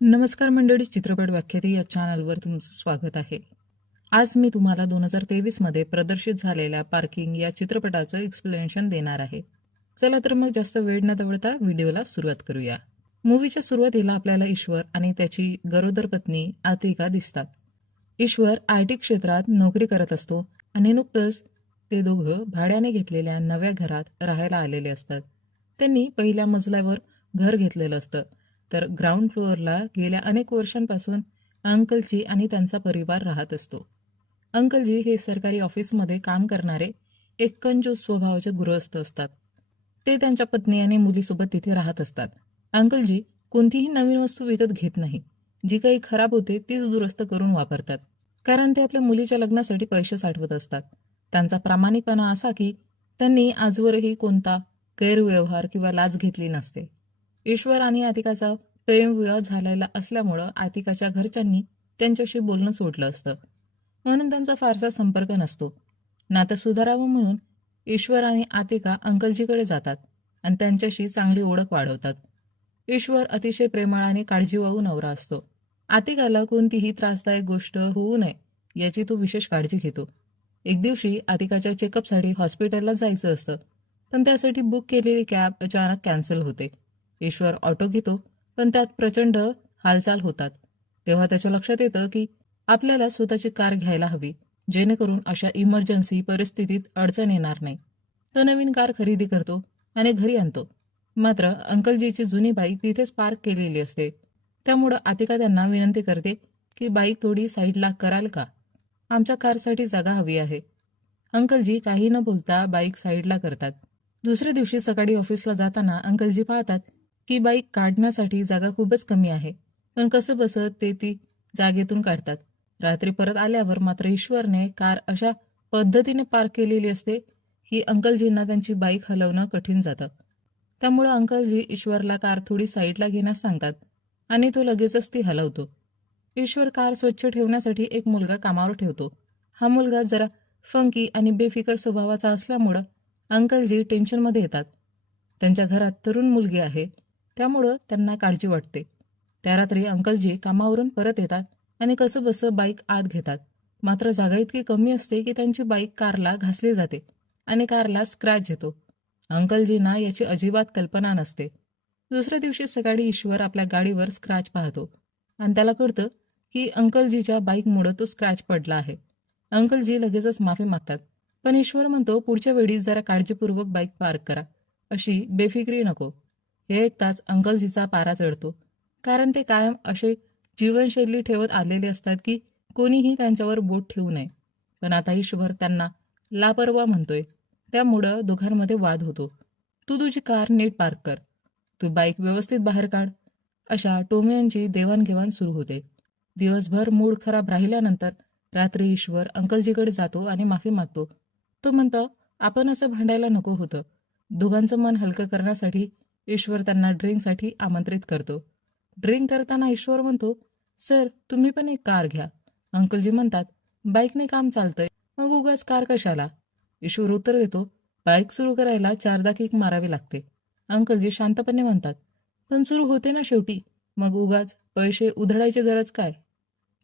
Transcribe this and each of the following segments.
नमस्कार मंडळी चित्रपट व्याख्याती या चॅनलवर तुमचं स्वागत आहे. आज मी तुम्हाला दोन हजार तेवीसमध्ये प्रदर्शित झालेल्या पार्किंग या चित्रपटाचं एक्सप्लेनेशन देणार आहे. चला तर मग जास्त वेळ न दवडता व्हिडिओला सुरुवात करूया. मूवीच्या सुरुवातीला आपल्याला ईश्वर आणि त्याची गरोदर पत्नी आतिका दिसतात. ईश्वर आय टी क्षेत्रात नोकरी करत असतो आणि नुकतंच ते दोघं भाड्याने घेतलेल्या नव्या घरात राहायला आलेले असतात. त्यांनी पहिल्या मजल्यावर घर घेतलेलं असतं. तर ग्राउंड फ्लोअरला गेल्या अनेक वर्षांपासून अंकलजी आणि त्यांचा परिवार राहत असतो. अंकलजी हे सरकारी ऑफिसमध्ये काम करणारे एक कंजूस स्वभावाचे गृहस्थ असतात. ते त्यांच्या पत्नी आणि मुलीसोबत तिथे राहत असतात. अंकलजी कोणतीही नवीन वस्तू विकत घेत नाही. जी काही खराब होते तीच दुरुस्त करून वापरतात. कारण ते आपल्या मुलीच्या लग्नासाठी पैसे साठवत असतात. त्यांचा प्रामाणिकपणा असा की त्यांनी आजवरही कोणता गैरव्यवहार किंवा लाच घेतली नसते. ईश्वर आणि आतिकाचा प्रेमविवाह झालेला असल्यामुळं आतिकाच्या घरच्यांनी त्यांच्याशी बोलणं सोडलं असतं. म्हणून त्यांचा फारसा संपर्क नसतो. नातं सुधारावं म्हणून ईश्वर आणि आतिका अंकलजीकडे जातात आणि त्यांच्याशी चांगली ओळख वाढवतात. ईश्वर अतिशय प्रेमळ आणि काळजीवाहू नवरा असतो. आतिकाला कोणतीही त्रासदायक गोष्ट होऊ नये याची तो विशेष काळजी घेतो. एक दिवशी आतिकाच्या चेकअपसाठी हॉस्पिटलला जायचं असतं पण त्यासाठी बुक केलेली कॅब अचानक कॅन्सल होते. ईश्वर ऑटो घेतो पण त्यात प्रचंड हालचाल होतात. तेव्हा त्याच्या लक्षात येतं की आपल्याला स्वतःची कार घ्यायला हवी जेणेकरून अशा इमर्जन्सी परिस्थितीत अडचण येणार नाही. तो नवीन कार खरेदी करतो आणि घरी आणतो. मात्र अंकलजीची जुनी बाईक तिथेच पार्क केलेली असते. त्यामुळं आतिका त्यांना विनंती करते की बाईक थोडी साईडला कराल का? आमच्या कारसाठी जागा हवी आहे. अंकलजी काही न बोलता बाईक साईडला करतात. दुसऱ्या दिवशी सकाळी ऑफिसला जाताना अंकलजी पाहतात की बाईक काढण्यासाठी जागा खूपच कमी आहे. पण कसं बसत ते ती जागेतून काढतात. रात्री परत आल्यावर मात्र ईश्वरने कार अशा पद्धतीने पार्क केलेली असते की अंकलजींना त्यांची बाईक हलवणं कठीण जातं. त्यामुळं अंकलजी ईश्वरला कार थोडी साईडला घेण्यास सांगतात आणि तो लगेचच ती हलवतो. ईश्वर कार स्वच्छ ठेवण्यासाठी एक मुलगा कामावर ठेवतो. हा मुलगा जरा फंकी आणि बेफिकर स्वभावाचा असल्यामुळं अंकलजी टेन्शनमध्ये येतात. त्यांच्या घरात तरुण मुलगी आहे. त्यामुळं त्यांना काळजी वाटते. त्या रात्री अंकलजी कामावरून परत येतात आणि कसंबसं बाईक आत घेतात. मात्र जागा इतकी कमी असते की त्यांची बाईक कारला घासली जाते आणि कारला स्क्रॅच येतो. अंकलजींना याची अजिबात कल्पना नसते. दुसऱ्या दिवशी सकाळी ईश्वर आपल्या गाडीवर स्क्रॅच पाहतो आणि त्याला कळतं की अंकलजीच्या बाईकमुळं तो स्क्रॅच पडला आहे. अंकलजी लगेचच माफी मागतात. पण ईश्वर म्हणतो पुढच्या वेळी जरा काळजीपूर्वक बाईक पार्क करा. अशी बेफिक्री नको. हे ऐकताच अंकलजीचा पारा चढतो. कारण ते कायम असे जीवनशैली ठेवत आलेले असतात की कोणीही त्यांच्यावर बोट ठेवू नये. पण आता ईश्वर त्यांना लापरवा म्हणतोय. त्यामुळं दोघांमध्ये वाद होतो. तू तुझी कार नीट पार्क कर. तू बाईक व्यवस्थित बाहेर काढ. अशा टोमियांची देवाणघेवाण सुरू होते. दिवसभर मूड खराब राहिल्यानंतर रात्री ईश्वर अंकलजीकडे जातो आणि माफी मागतो. तो म्हणतो आपण असं भांडायला नको होतं. दोघांचं मन हलकं करण्यासाठी ईश्वर त्यांना ड्रिंकसाठी आमंत्रित करतो. ड्रिंक करताना ईश्वर म्हणतो सर तुम्ही पण एक कार घ्या. अंकलजी म्हणतात बाईकने काम चालतंय मग उगाच कार कशाला? ईश्वर उत्तर देतो बाईक सुरू करायला चारदा किक मारावी लागते. अंकलजी शांतपणे म्हणतात पण सुरू होते ना शेवटी मग उगाच पैसे उधळायची गरज काय?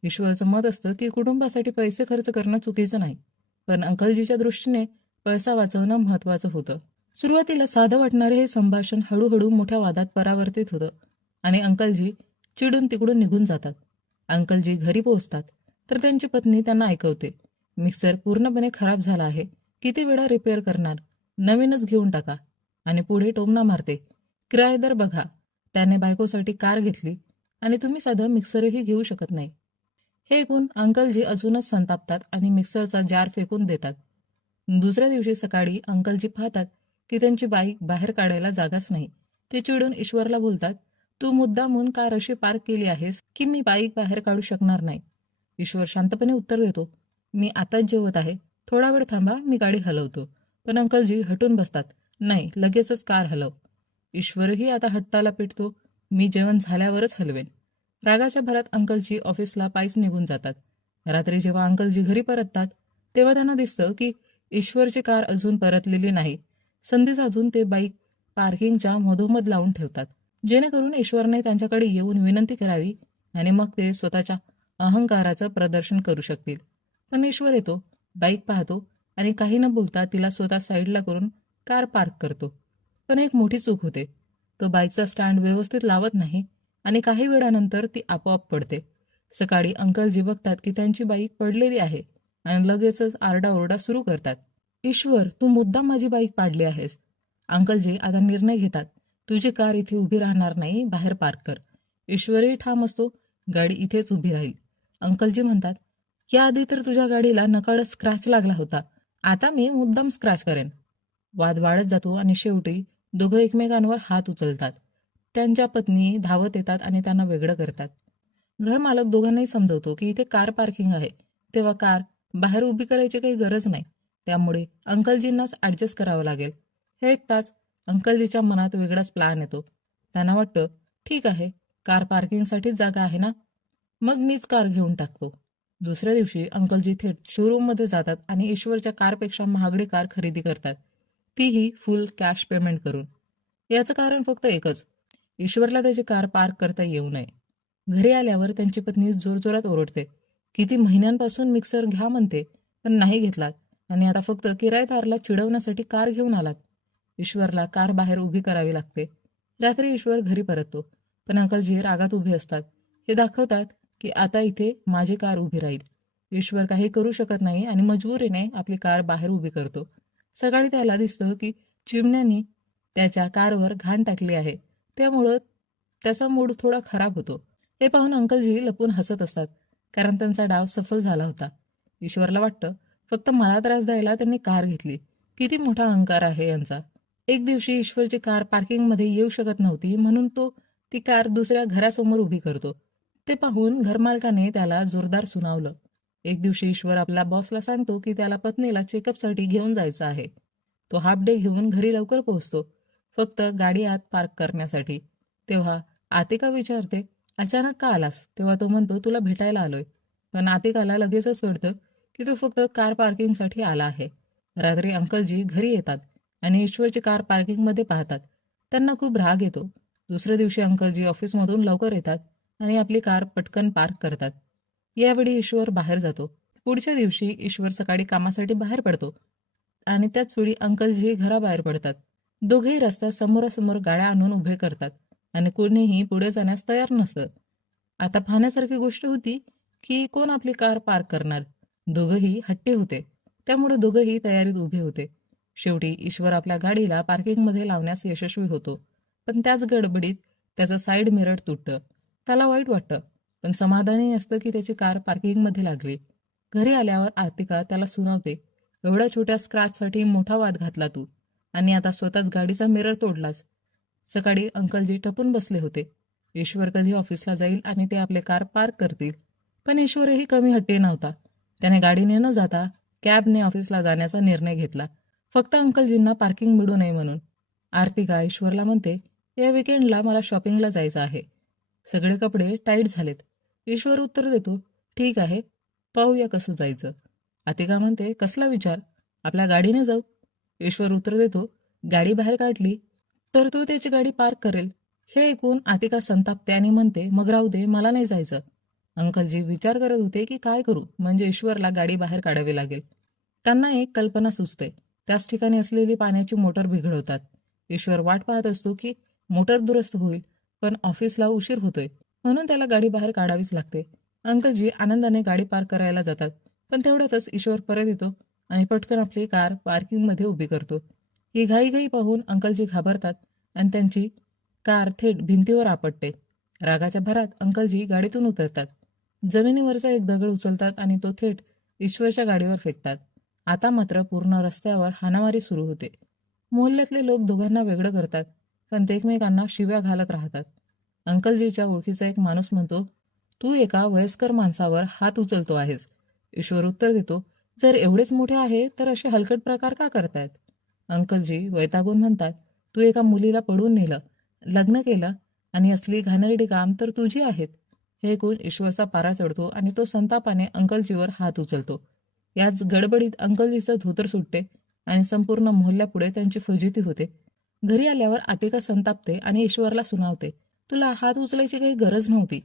ईश्वरचं मत असतं की कुटुंबासाठी पैसे खर्च करणं चुकीचं नाही पण अंकलजीच्या दृष्टीने पैसा वाचवणं महत्वाचं होतं. सुरुवातीला साधं वाटणारे हे संभाषण हळूहळू मोठ्या वादात परावर्तित होतं आणि अंकलजी चिडून तिकडून निघून जातात. अंकलजी घरी पोहोचतात तर त्यांची पत्नी त्यांना ऐकवते मिक्सर पूर्णपणे खराब झाला आहे किती वेळा रिपेअर करणार नवीनच घेऊन टाका आणि पुढे टोमना मारते किरायेदार बघा त्याने बायकोसाठी कार घेतली आणि तुम्ही साधं मिक्सरही घेऊ शकत नाही. हे ऐकून अंकलजी अजूनच संतापतात आणि मिक्सरचा जार फेकून देतात. दुसऱ्या दिवशी सकाळी अंकलजी पाहतात की त्यांची बाईक बाहेर काढायला जागाच नाही. ते चिडून ईश्वरला बोलतात तू मुद्दामून कार अशी पार्क केली आहेस की मी बाईक बाहेर काढू शकणार नाही? ईश्वर शांतपणे उत्तर देतो मी आताच जेवत आहे. थोडा वेळ थांबा मी गाडी हलवतो. पण अंकलजी हटून बसतात नाही लगेचच कार हलव. ईश्वरही आता हट्टाला पेटतो मी जेवण झाल्यावरच हलवेन. रागाच्या भरात अंकलजी ऑफिसला पायच निघून जातात. रात्री जेव्हा अंकलजी घरी परततात तेव्हा त्यांना दिसतं की ईश्वरची कार अजून परतलेली नाही. संधी साधून ते बाईक पार्किंगच्या मधोमध लावून ठेवतात. जेणेकरून ईश्वरने त्यांच्याकडे येऊन विनंती करावी आणि मग ते स्वतःच्या अहंकाराचं प्रदर्शन करू शकतील. पण ईश्वर येतो बाईक पाहतो आणि काही न बोलता तिला स्वतः साईडला करून कार पार्क करतो. पण एक मोठी चूक होते. तो बाईकचा स्टँड व्यवस्थित लावत नाही आणि काही वेळानंतर ती आपोआप पडते. सकाळी अंकलजी बघतात की त्यांची बाईक पडलेली आहे आणि लगेचच आरडाओरडा सुरू करतात. ईश्वर तू मुद्दाम माझी बाईक पाडली आहेस. अंकलजी आता निर्णय घेतात. तुझी कार इथे उभी राहणार नाही बाहेर पार्क कर. ईश्वरही ठाम असतो गाडी इथेच उभी राहील. अंकलजी म्हणतात याआधी तर तुझ्या गाडीला नकाळ स्क्रॅच लागला होता. आता मी मुद्दाम स्क्रॅच करेन. वाद वाढत जातो आणि शेवटी दोघं एकमेकांवर हात उचलतात. त्यांच्या पत्नी धावत येतात आणि त्यांना वेगळं करतात. घरमालक दोघांनाही समजवतो की इथे कार पार्किंग आहे. तेव्हा कार बाहेर उभी करायची काही गरज नाही. त्यामुळे अंकलजींनाच ॲडजस्ट करावं लागेल. हे ऐकताच अंकलजीच्या मनात वेगळाच प्लॅन येतो. त्यांना वाटतं ठीक आहे कार पार्किंगसाठीच जागा आहे ना? मग मीच कार घेऊन टाकतो. दुसऱ्या दिवशी अंकलजी थेट शोरूममध्ये जातात आणि ईश्वरच्या कारपेक्षा महागडी कार खरेदी करतात. तीही फुल कॅश पेमेंट करून. याचं कारण फक्त एकच ईश्वरला त्याची कार पार्क करता येऊ नये. घरी आल्यावर त्यांची पत्नी जोरजोरात ओरडते. किती महिन्यांपासून मिक्सर घ्या म्हणते पण नाही घेतलात. आणि आता फक्त किरायदारला चिडवण्यासाठी कार घेऊन आलात. ईश्वरला कार बाहेर उभी करावी लागते. रात्री ईश्वर घरी परततो. पण अंकलजी रागात उभे असतात हे दाखवतात की आता इथे माझी कार उभी राहील. ईश्वर काही करू शकत नाही आणि मजबुरीने आपली कार बाहेर उभी करतो. सकाळी त्याला दिसतं की चिमण्यानी त्याच्या कारवर घाण टाकली आहे. त्यामुळं त्याचा मूड थोडा खराब होतो. हे पाहून अंकलजी लपून हसत असतात कारण त्यांचा डाव सफल झाला होता. ईश्वरला वाटतं फक्त मला त्रास द्यायला त्यांनी कार घेतली. किती मोठा अहंकार आहे यांचा. एक दिवशी ईश्वरची कार पार्किंगमध्ये येऊ शकत नव्हती म्हणून तो ती कार दुसऱ्या घरासमोर उभी करतो. ते पाहून घरमालकाने त्याला जोरदार सुनावलं. एक दिवशी ईश्वर आपल्या बॉसला सांगतो की त्याला पत्नीला चेकअपसाठी घेऊन जायचं आहे. तो हाफ डे घेऊन घरी लवकर पोहोचतो. फक्त गाडी आत पार्क करण्यासाठी. तेव्हा आतिका विचारते अचानक का आलास? तेव्हा तो म्हणतो तुला भेटायला आलोय. पण आतिकाला लगेचच कळतं की तो फक्त कार पार्किंगसाठी आला आहे. रात्री अंकलजी घरी येतात आणि ईश्वरची कार पार्किंगमध्ये पाहतात. त्यांना खूप राग येतो. दुसऱ्या दिवशी अंकलजी ऑफिसमधून लवकर येतात आणि आपली कार पटकन पार्क करतात. यावेळी ईश्वर बाहेर जातो. पुढच्या दिवशी ईश्वर सकाळी कामासाठी बाहेर पडतो आणि त्याच वेळी अंकलजी घराबाहेर पडतात. दोघेही रस्ता समोरासमोर गाड्या आणून उभे करतात आणि कोणीही पुढे जाण्यास तयार नसतं. आता पाहण्यासारखी गोष्ट होती की कोण आपली कार पार्क करणार? दोघंही हट्टे होते. त्यामुळे दोघंही तयारीत उभे होते. शेवटी ईश्वर आपल्या गाडीला पार्किंगमध्ये लावण्यास यशस्वी होतो. पण त्याच गडबडीत त्याचं साईड मिरर तुटतं. त्याला वाईट वाटतं. पण समाधानी असतं की त्याची कार पार्किंगमध्ये लागली. घरी आल्यावर आर्तिका त्याला सुनावते. एवढ्या छोट्या स्क्रॅचसाठी मोठा वाद घातला तू. आणि आता स्वतःच गाडीचा मिरर तोडलास. सकाळी अंकलजी टपून बसले होते. ईश्वर कधी ऑफिसला जाईल आणि ते आपले कार पार्क करतील. पण ईश्वरही कमी हट्टे नव्हता. त्याने गाडीने न जाता कॅबने ऑफिसला जाण्याचा निर्णय घेतला. फक्त अंकलजींना पार्किंग मिळू नये म्हणून. आर्तिका ईश्वरला म्हणते या विकेंडला मला शॉपिंगला जायचं आहे. सगळे कपडे टाईट झालेत. ईश्वर उत्तर देतो ठीक आहे पाहूया कसं जायचं. आतिका म्हणते कसला विचार? आपल्या गाडीने जाऊ. ईश्वर उत्तर देतो गाडी बाहेर काढली तर तू त्याची गाडी पार्क करेल. हे ऐकून आतिका संतापते आणि म्हणते मग राहू दे मला नाही जायचं. अंकलजी विचार करत होते की काय करू? म्हणजे ईश्वरला गाडी बाहेर काढावी लागेल. त्यांना एक कल्पना सुचते. त्याच ठिकाणी असलेली पाण्याची मोटर बिघडवतात. ईश्वर वाट पाहत असतो की मोटर दुरुस्त होईल पण ऑफिसला उशीर होतोय. म्हणून त्याला गाडी बाहेर काढावीच लागते. अंकलजी आनंदाने गाडी पार्क करायला जातात. पण तेवढ्यातच ईश्वर परत येतो आणि पटकन आपली कार पार्किंगमध्ये उभी करतो. ही घाईघाई पाहून अंकलजी घाबरतात आणि त्यांची कार थेट भिंतीवर आपटते. रागाच्या भरात अंकलजी गाडीतून उतरतात. जमिनीवरचा एक दगड उचलतात आणि तो थेट ईश्वरच्या गाडीवर फेकतात. आता मात्र पूर्ण रस्त्यावर हाणामारी सुरू होते. मोहल्ल्यातले लोक दोघांना वेगळं करतात पण ते एकमेकांना शिव्या घालत राहतात. अंकलजीच्या ओळखीचा एक माणूस म्हणतो तू एका वयस्कर माणसावर हात उचलतो आहेस. ईश्वर उत्तर देतो जर एवढेच मोठे आहे तर असे हलकट प्रकार का करतायत? अंकलजी वैतागून म्हणतात तू एका मुलीला पडून नेलं लग्न केलं आणि असली घाणेरडी काम तर तुझी आहेत. हे ऐकून ईश्वरचा पारा चढतो आणि तो संतापाने अंकलजीवर हात उचलतो. याच गडबडीत अंकलजीचं धोतर सुटते आणि संपूर्ण मोहल्ल्यापुढे त्यांची फजिती होते. घरी आल्यावर आतिका संतापते आणि ईश्वरला सुनावते. तुला हात उचलायची काही गरज नव्हती.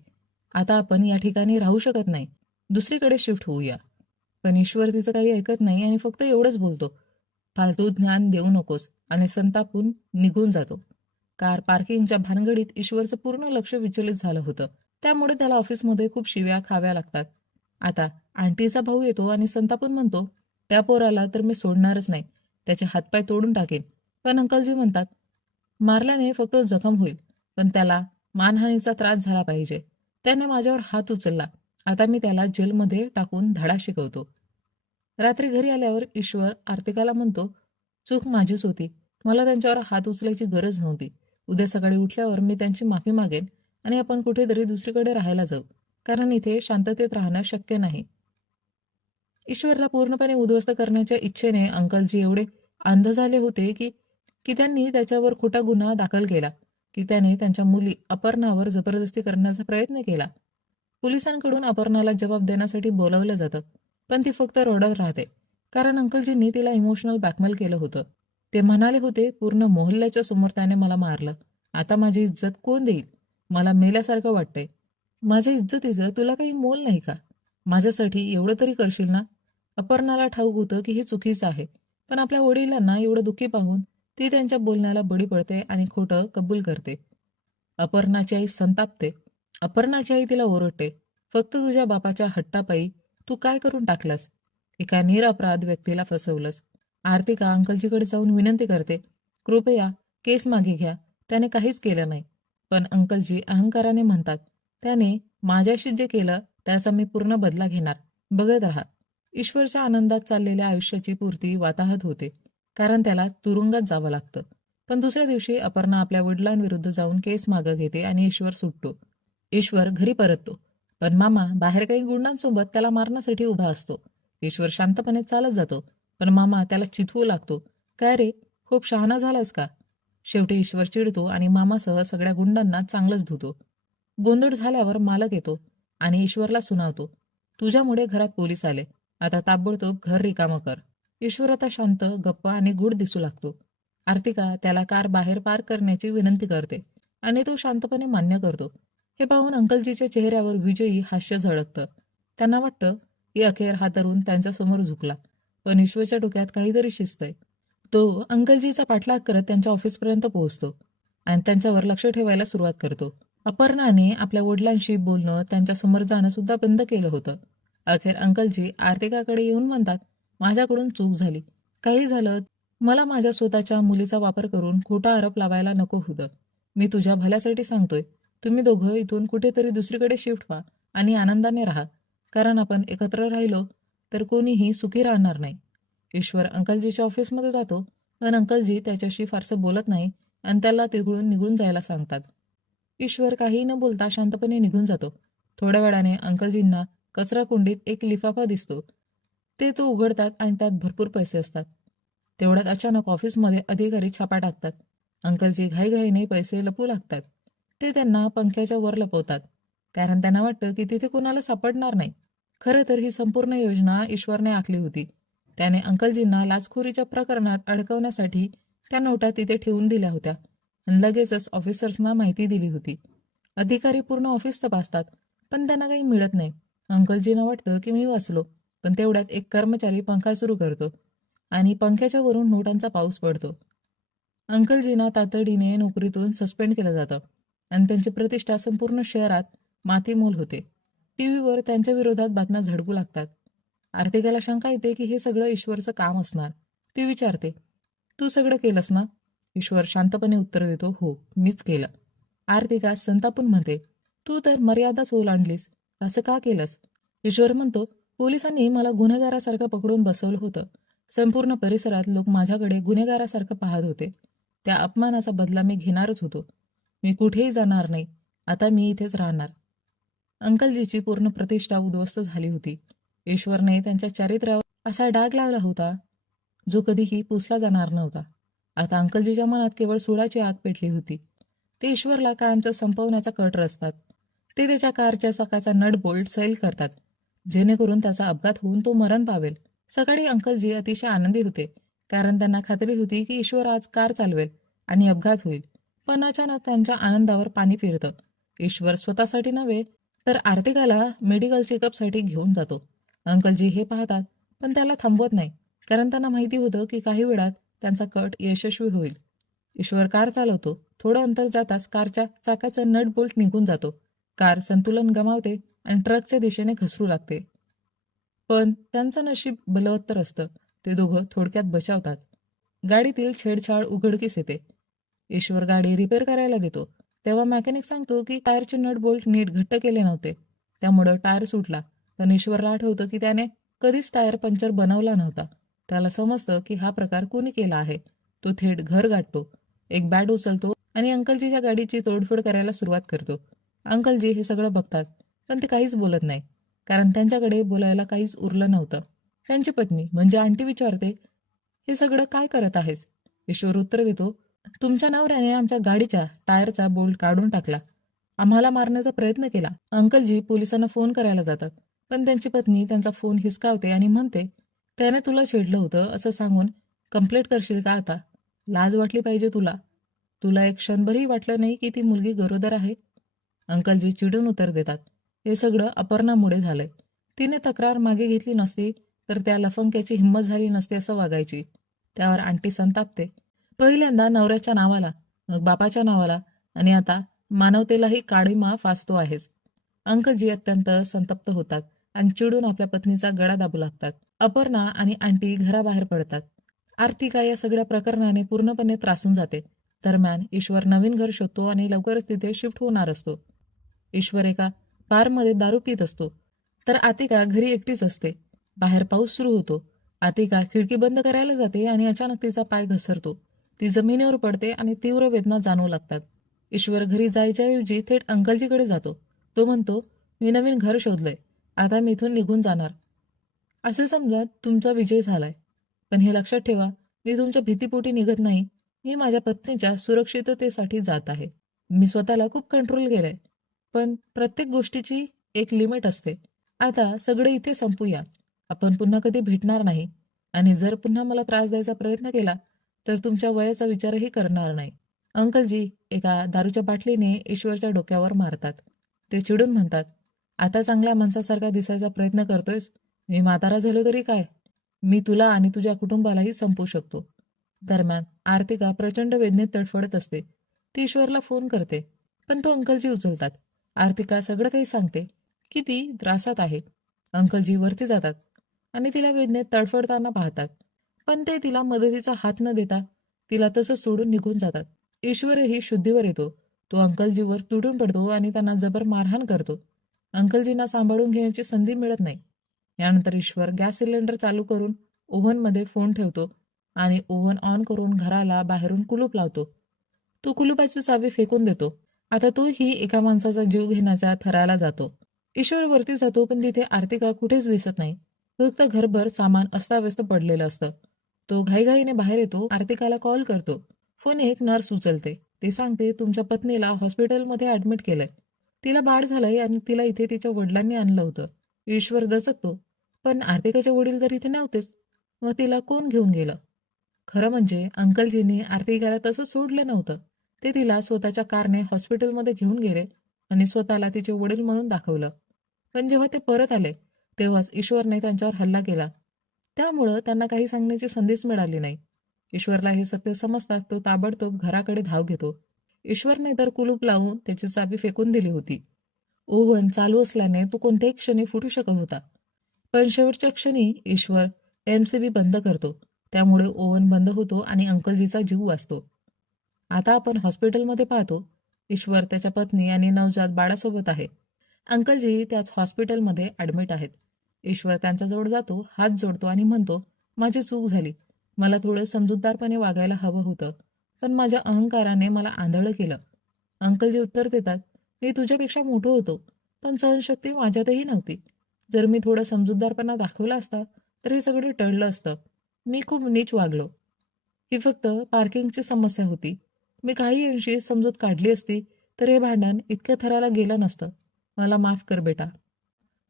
आता आपण या ठिकाणी राहू शकत नाही. दुसरीकडे शिफ्ट होऊया. पण ईश्वर तिचं काही ऐकत नाही आणि फक्त एवढंच बोलतो. फालतू ज्ञान देऊ नकोस आणि संतापून निघून जातो. कार पार्किंगच्या भानगडीत ईश्वरचं पूर्ण लक्ष विचलित झालं होतं. त्यामुळे त्याला ऑफिसमध्ये खूप शिव्या खाव्या लागतात. आता आंटीचा भाऊ येतो आणि संतापून म्हणतो त्या पोराला तर मी सोडणारच नाही. त्याचे हातपाय तोडून टाकेन. पण अंकलजी म्हणतात मारल्याने फक्त जखम होईल पण त्याला मानहानीचा त्रास झाला पाहिजे. त्याने माझ्यावर हात उचलला. आता मी त्याला जेलमध्ये टाकून धडा शिकवतो. रात्री घरी आल्यावर ईश्वर आर्तिकाला म्हणतो चूक माझीच होती. मला त्यांच्यावर हात उचलायची गरज नव्हती. उद्या सकाळी उठल्यावर मी त्यांची माफी मागेन. आणि आपण कुठेतरी दुसरीकडे राहायला जाऊ. कारण इथे शांततेत राहणं शक्य नाही. ईश्वरला पूर्णपणे उद्ध्वस्त करण्याच्या इच्छेने अंकलजी एवढे अंध झाले होते की की त्यांनी त्याच्यावर खोटा गुन्हा दाखल केला. की त्याने त्यांच्या मुली अपर्णावर जबरदस्ती करण्याचा प्रयत्न केला. पोलिसांकडून अपर्णाला जबाब देण्यासाठी बोलावलं जातं पण ती फक्त रडत राहते. कारण अंकलजींनी तिला इमोशनल बॅकमेल केलं होतं. ते म्हणाले होते पूर्ण मोहल्ल्याच्या समोर त्याने मला मारलं. आता माझी इज्जत कोण देईल? मला मेल्यासारखं वाटतंय. माझ्या इज्जतीचं तुला काही मोल नाही का? माझ्यासाठी एवढं तरी करशील ना? अपर्णाला ठाऊक होतं की हे चुकीचं आहे. पण आपल्या वडिलांना एवढं दुःखी पाहून ती त्यांच्या बोलण्याला बळी पडते आणि खोटं कबूल करते. अपर्णाची आई संतापते. अपर्णाची आई तिला ओरडते. फक्त तुझ्या बापाच्या हट्टापायी तू काय करून टाकलास? एका निरअपराध व्यक्तीला फसवलंस. आर्तिका अंकलजीकडे जाऊन विनंती करते. कृपया केस मागे घ्या. त्याने काहीच केलं नाही. पण अंकलजी अहंकाराने म्हणतात त्याने माझ्याशी जे केलं त्याचा मी पूर्ण बदला घेणार. बघत राहा. ईश्वरच्या आनंदात चाललेल्या आयुष्याची पूर्ती वाताहत होते कारण त्याला तुरुंगात जावं लागतं. पण दुसऱ्या दिवशी अपर्णा आपल्या वडिलांविरुद्ध जाऊन केस मागं घेते आणि ईश्वर सुटतो. ईश्वर घरी परततो. पण मामा बाहेर काही गुंडांसोबत त्याला मारण्यासाठी उभा असतो. ईश्वर शांतपणे चालत जातो. पण मामा त्याला चिथवू लागतो. काय रे? खूप शहाणा झालास का? शेवटी ईश्वर चिडतो आणि मामासह सगळ्या गुंडांना चांगलंच धुतो. गोंधळ झाल्यावर मालक येतो आणि ईश्वरला सुनावतो. तुझ्यामुळे घरात पोलीस आले. आता ताबडतोब घर रिकामं कर. ईश्वर आता शांत गप्पा आणि गुड दिसू लागतो. आर्तिका त्याला कार बाहेर पार्क करण्याची विनंती करते आणि तो शांतपणे मान्य करतो. हे पाहून अंकलजीच्या चेहऱ्यावर विजयी हास्य झळकतं. त्यांना वाटतं की अखेर हा तरुण त्यांच्यासमोर झुकला. पण ईश्वरच्या डोक्यात काहीतरी शिस्तय. तो अंकलजीचा पाठलाग करत त्यांच्या ऑफिसपर्यंत पोहोचतो आणि त्यांच्यावर लक्ष ठेवायला सुरुवात करतो. अपर्णाने आपल्या वडिलांशी बोलणं त्यांच्यासमोर जाणं सुद्धा बंद केलं होतं. अखेर अंकलजी आर्थिकाकडे येऊन म्हणतात माझ्याकडून चूक झाली. काही झालं मला माझ्या स्वतःच्या मुलीचा वापर करून खोटा आरोप लावायला नको होतं. मी तुझ्या भल्यासाठी सांगतोय तुम्ही दोघं इथून कुठेतरी दुसरीकडे शिफ्ट व्हा आणि आनंदाने राहा. कारण आपण एकत्र राहिलो तर कोणीही सुखी राहणार नाही. ईश्वर अंकलजीच्या ऑफिसमध्ये जातो पण अंकलजी त्याच्याशी फारसं बोलत नाही आणि त्याला तिघळून निघून जायला सांगतात. ईश्वर काही न बोलता शांतपणे निघून जातो. थोड्या वेळाने अंकलजींना कचरा कुंडीत एक लिफाफा दिसतो. ते तो उघडतात आणि त्यात भरपूर पैसे असतात. तेवढ्यात अचानक ऑफिसमध्ये अधिकारी छापा टाकतात. अंकलजी घाईघाईने पैसे लपू लागतात. ते त्यांना पंख्याच्या वर लपवतात. कारण त्यांना वाटतं की तिथे कोणाला सापडणार नाही. खरं तर ही संपूर्ण योजना ईश्वरने आखली होती. त्याने अंकलजींना लाचखोरीच्या प्रकरणात अडकवण्यासाठी त्या नोटा तिथे ठेवून दिल्या होत्या आणि लगेचच ऑफिसर्सना माहिती दिली होती. अधिकारी पूर्ण ऑफिस तपासतात पण त्यांना काही मिळत नाही. अंकलजींना वाटतं की मी वाचलो पण तेवढ्यात एक कर्मचारी पंखा सुरू करतो आणि पंख्याच्या वरून नोटांचा पाऊस पडतो. अंकलजींना तातडीने नोकरीतून सस्पेंड केलं जातं आणि त्यांची प्रतिष्ठा संपूर्ण शहरात मातीमोल होते. टी व्हीवर त्यांच्या विरोधात बातम्या झडकू लागतात. आर्थिकाला शंका येते की हे सगळं ईश्वरचं काम असणार. ती विचारते तू सगळं केलंस ना? ईश्वर शांतपणे उत्तर देतो हो मीच केलं. आर्थिका संतापून म्हणते तू तर मर्यादाच ओलांडलीस असं का केलंस? ईश्वर म्हणतो पोलिसांनी मला गुन्हेगारासारखं पकडून बसवलं होतं. संपूर्ण परिसरात लोक माझ्याकडे गुन्हेगारासारखं पाहत होते. त्या अपमानाचा बदला मी घेणारच होतो. मी कुठेही जाणार नाही. आता मी इथेच राहणार. अंकलजीची पूर्ण प्रतिष्ठा उद्ध्वस्त झाली होती. ईश्वरने त्यांच्या चारित्र्यावर असा डाग लावला होता जो कधीही पुसला जाणार नव्हता. आता अंकलजीच्या मनात केवळ सुडाची आग पेटली होती. ते ईश्वरला कायमचं संपवण्याचा कट रचतात. ते त्याच्या कारच्या सकाचा नट बोल्ट सैल करतात. जेणेकरून त्याचा अपघात होऊन तो मरण पावेल. सकाळी अंकलजी अतिशय आनंदी होते कारण त्यांना खात्री होती की ईश्वर आज कार चालवेल आणि अपघात होईल. पण अचानक त्यांच्या आनंदावर पाणी फिरतं. ईश्वर स्वतःसाठी नव्हे तर आर्थिकाला मेडिकल चेकअपसाठी घेऊन जातो. अंकलजी हे पाहतात पण त्याला थांबवत नाही. कारण त्यांना माहिती होतं की काही वेळात त्यांचा कट यशस्वी होईल. ईश्वर कार चालवतो. थोडं अंतर जाताच कारच्या चाकाचा नट बोल्ट निघून जातो. कार संतुलन गमावते आणि ट्रकच्या दिशेने घसरू लागते. पण त्यांचं नशीब बलवत्तर असतं. ते दोघं थोडक्यात बचावतात. गाडीतील छेडछाड उघडकीस येते. ईश्वर गाडी रिपेअर करायला देतो. तेव्हा मेकॅनिक सांगतो की टायरचे नट बोल्ट नीट घट्ट केले नव्हते. त्यामुळं टायर सुटला. पण ईश्वरला आठवतं की त्याने कधीच टायर पंक्चर बनवला नव्हता. त्याला समजतं की हा प्रकार कोणी केला आहे. तो थेट घर गाठतो. एक बॅट उचलतो आणि अंकलजीच्या गाडीची तोडफोड करायला सुरुवात करतो. अंकलजी हे सगळं बघतात पण ते काहीच बोलत नाही कारण त्यांच्याकडे बोलायला काहीच उरलं नव्हतं. त्यांची पत्नी म्हणजे आंटी विचारते हे सगळं काय करत आहेस? ईश्वर उत्तर देतो तुमच्या नवऱ्याने आमच्या गाडीच्या टायरचा बोल्ट काढून टाकला. आम्हाला मारण्याचा प्रयत्न केला. अंकलजी पोलिसांना फोन करायला जातात. पण त्यांची पत्नी त्यांचा फोन हिसकावते आणि म्हणते त्याने तुला छेडलं होतं असं सांगून कंप्लेंट करशील का आता? लाज वाटली पाहिजे तुला. तुला एक क्षणभरही वाटलं नाही की ती मुलगी गरोदर आहे. अंकलजी चिडून उत्तर देतात हे सगळं अपर्णामुळे झालंय. तिने तक्रार मागे घेतली नसती तर त्या लफंक्याची हिंमत झाली नसते असं वागायची. त्यावर आंटी संतापते. पहिल्यांदा नवऱ्याच्या नावाला मग बापाच्या नावाला आणि आता मानवतेलाही काळीमा फासतो आहेस. अंकलजी अत्यंत संतप्त होतात. आणि चिडून आपल्या पत्नीचा गळा दाबू लागतात. अपर्णा आणि आंटी घराबाहेर पडतात. आर्थिका या सगळ्या प्रकरणाने पूर्णपणे त्रासून जाते. दरम्यान ईश्वर नवीन घर शोधतो आणि लवकरच तिथे शिफ्ट होणार असतो. ईश्वर एका बारमध्ये दारू पित असतो. तर आतिका घरी एकटीच असते. बाहेर पाऊस सुरू होतो. आतिका खिडकी बंद करायला जाते आणि अचानक तिचा पाय घसरतो. ती जमिनीवर पडते आणि तीव्र वेदना जाणवू लागतात. ईश्वर घरी जायच्याऐवजी थेट अंकलजीकडे जातो. तो म्हणतो मी नवीन घर शोधलंय. आता मी इथून निघून जाणार. असे समजा तुमचा विजय झालाय. पण हे लक्षात ठेवा मी तुमच्या भीतीपोटी निघत नाही. मी माझ्या पत्नीच्या सुरक्षिततेसाठी जात आहे. मी स्वतःला खूप कंट्रोल केलंय. पण प्रत्येक गोष्टीची एक लिमिट असते. आता सगळे इथे संपूया. आपण पुन्हा कधी भेटणार नाही. आणि जर पुन्हा मला त्रास द्यायचा प्रयत्न केला तर तुमच्या वयाचा विचारही करणार नाही. अंकलजी एका दारूच्या बाटलीने ईश्वरच्या डोक्यावर मारतात. ते चिडून म्हणतात आता चांगल्या माणसासारखा दिसायचा प्रयत्न करतोयस? मी म्हातारा झालो तरी काय? मी तुला आणि तुझ्या कुटुंबालाही संपू शकतो. दरम्यान आर्तिका प्रचंड वेदनेत तडफडत असते. ती ईश्वरला फोन करते पण तो अंकलजी उचलतात. आर्तिका सगळं काही सांगते की ती त्रासात आहे. अंकलजी वरती जातात आणि तिला वेदनेत तडफडताना पाहतात. पण ते तिला मदतीचा हात न देता तिला तसं सोडून निघून जातात. ईश्वरही शुद्धीवर येतो. तो अंकलजीवर तुटून पडतो आणि त्यांना जबर मारहाण करतो. अंकलजींना सांभाळून घेण्याची संधी मिळत नाही. यानंतर ईश्वर गॅस सिलेंडर चालू करून ओव्हनमध्ये फोन ठेवतो आणि ओव्हन ऑन करून घराला बाहेरून कुलूप लावतो. तो कुलुपाची चावी फेकून देतो. आता तो ही एका माणसाचा जीव घेण्याच्या थराला जातो. ईश्वर वरती जातो पण तिथे आर्तिका कुठेच दिसत नाही. फक्त घरभर सामान अस्ताव्यस्त पडलेलं असतं. तो घाईघाईने बाहेर येतो आर्तिकाला कॉल करतो. फोन एक नर्स उचलते. ती सांगते तुमच्या पत्नीला हॉस्पिटलमध्ये ऍडमिट केलंय. तिला बाळ झालंय आणि तिला इथे तिच्या वडिलांनी आणलं होतं. ईश्वर दचकतो पण आर्तिकाचे वडील तर इथे नव्हतेच. मग तिला कोण घेऊन गेलं? खरं म्हणजे अंकलजींनी आर्तिकाला तसं सोडलं नव्हतं. ते तिला स्वतःच्या कारने हॉस्पिटलमध्ये घेऊन गेले आणि स्वतःला तिचे वडील म्हणून दाखवलं. पण जेव्हा ते परत आले तेव्हाच ईश्वरने त्यांच्यावर हल्ला केला. त्यामुळं त्यांना काही सांगण्याची संधीच मिळाली नाही. ईश्वरला हे सत्य समजताच तो ताबडतोब घराकडे धाव घेतो. ईश्वरने तर कुलूप लावून त्याची चाबी फेकून दिली होती. ओव्हन चालू असल्याने तो कोणत्याही क्षणी फुटू शकत होता. पण शेवटच्या क्षणी ईश्वर एमसीबी बंद करतो. त्यामुळे ओव्हन बंद होतो आणि अंकलजीचा जीव वाचतो. आता आपण हॉस्पिटलमध्ये पाहतो. ईश्वर त्याच्या पत्नी आणि नवजात बाळासोबत आहे. अंकलजी त्याच हॉस्पिटलमध्ये ॲडमिट आहेत. ईश्वर त्यांच्याजवळ जातो हात जोडतो आणि म्हणतो माझी चूक झाली. मला थोडं समजूतदारपणे वागायला हवं होतं. पण माझ्या अहंकाराने मला आंधळं केलं. अंकल जे उत्तर देतात मी तुझ्यापेक्षा मोठं होतो पण सहनशक्ती माझ्यातही नव्हती. जर मी थोडं समजूतदारपणा दाखवला असता तर हे सगळं टळलं असतं. मी खूप नीच वागलो. ही फक्त पार्किंगची समस्या होती. मी काही अंशी समजूत काढली असती तर हे भांडण इतक्या थराला गेलं नसतं. मला माफ कर बेटा.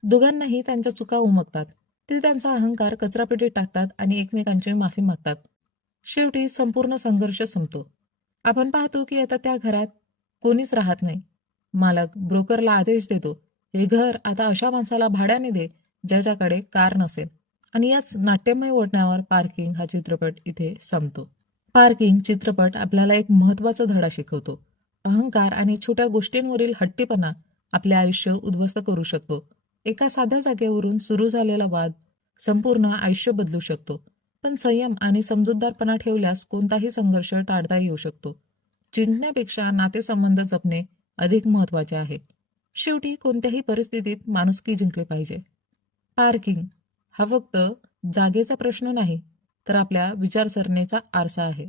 दोघांनाही त्यांच्या चुका उमगतात. ते त्यांचा अहंकार कचरापेटीत टाकतात आणि एकमेकांची माफी मागतात. शेवटी संपूर्ण संघर्ष संपतो. आपण पाहतो की आता त्या घरात कोणीच राहत नाही. मालक ब्रोकरला आदेश देतो हे घर आता अशा माणसाला भाड्याने दे ज्याच्याकडे कार नसेल. आणि याच नाट्यमय ओढण्यावर पार्किंग हा चित्रपट इथे संपतो. पार्किंग चित्रपट आपल्याला एक महत्त्वाचा धडा शिकवतो. अहंकार आणि छोट्या गोष्टींवरील हट्टीपणा आपले आयुष्य उद्ध्वस्त करू शकतो. एका साध्या जागेवरून सुरू झालेला वाद संपूर्ण आयुष्य बदलू शकतो. पण संयम आणि समजूतदारपणा ठेवल्यास कोणताही संघर्ष टाळता येऊ शकतो. जिंकण्यापेक्षा नातेसंबंध जपणे अधिक महत्त्वाचे आहे. शेवटी कोणत्याही परिस्थितीत माणुसकी जिंकले पाहिजे. पार्किंग हा फक्त जागेचा प्रश्न नाही तर आपल्या विचारसरणीचा आरसा आहे.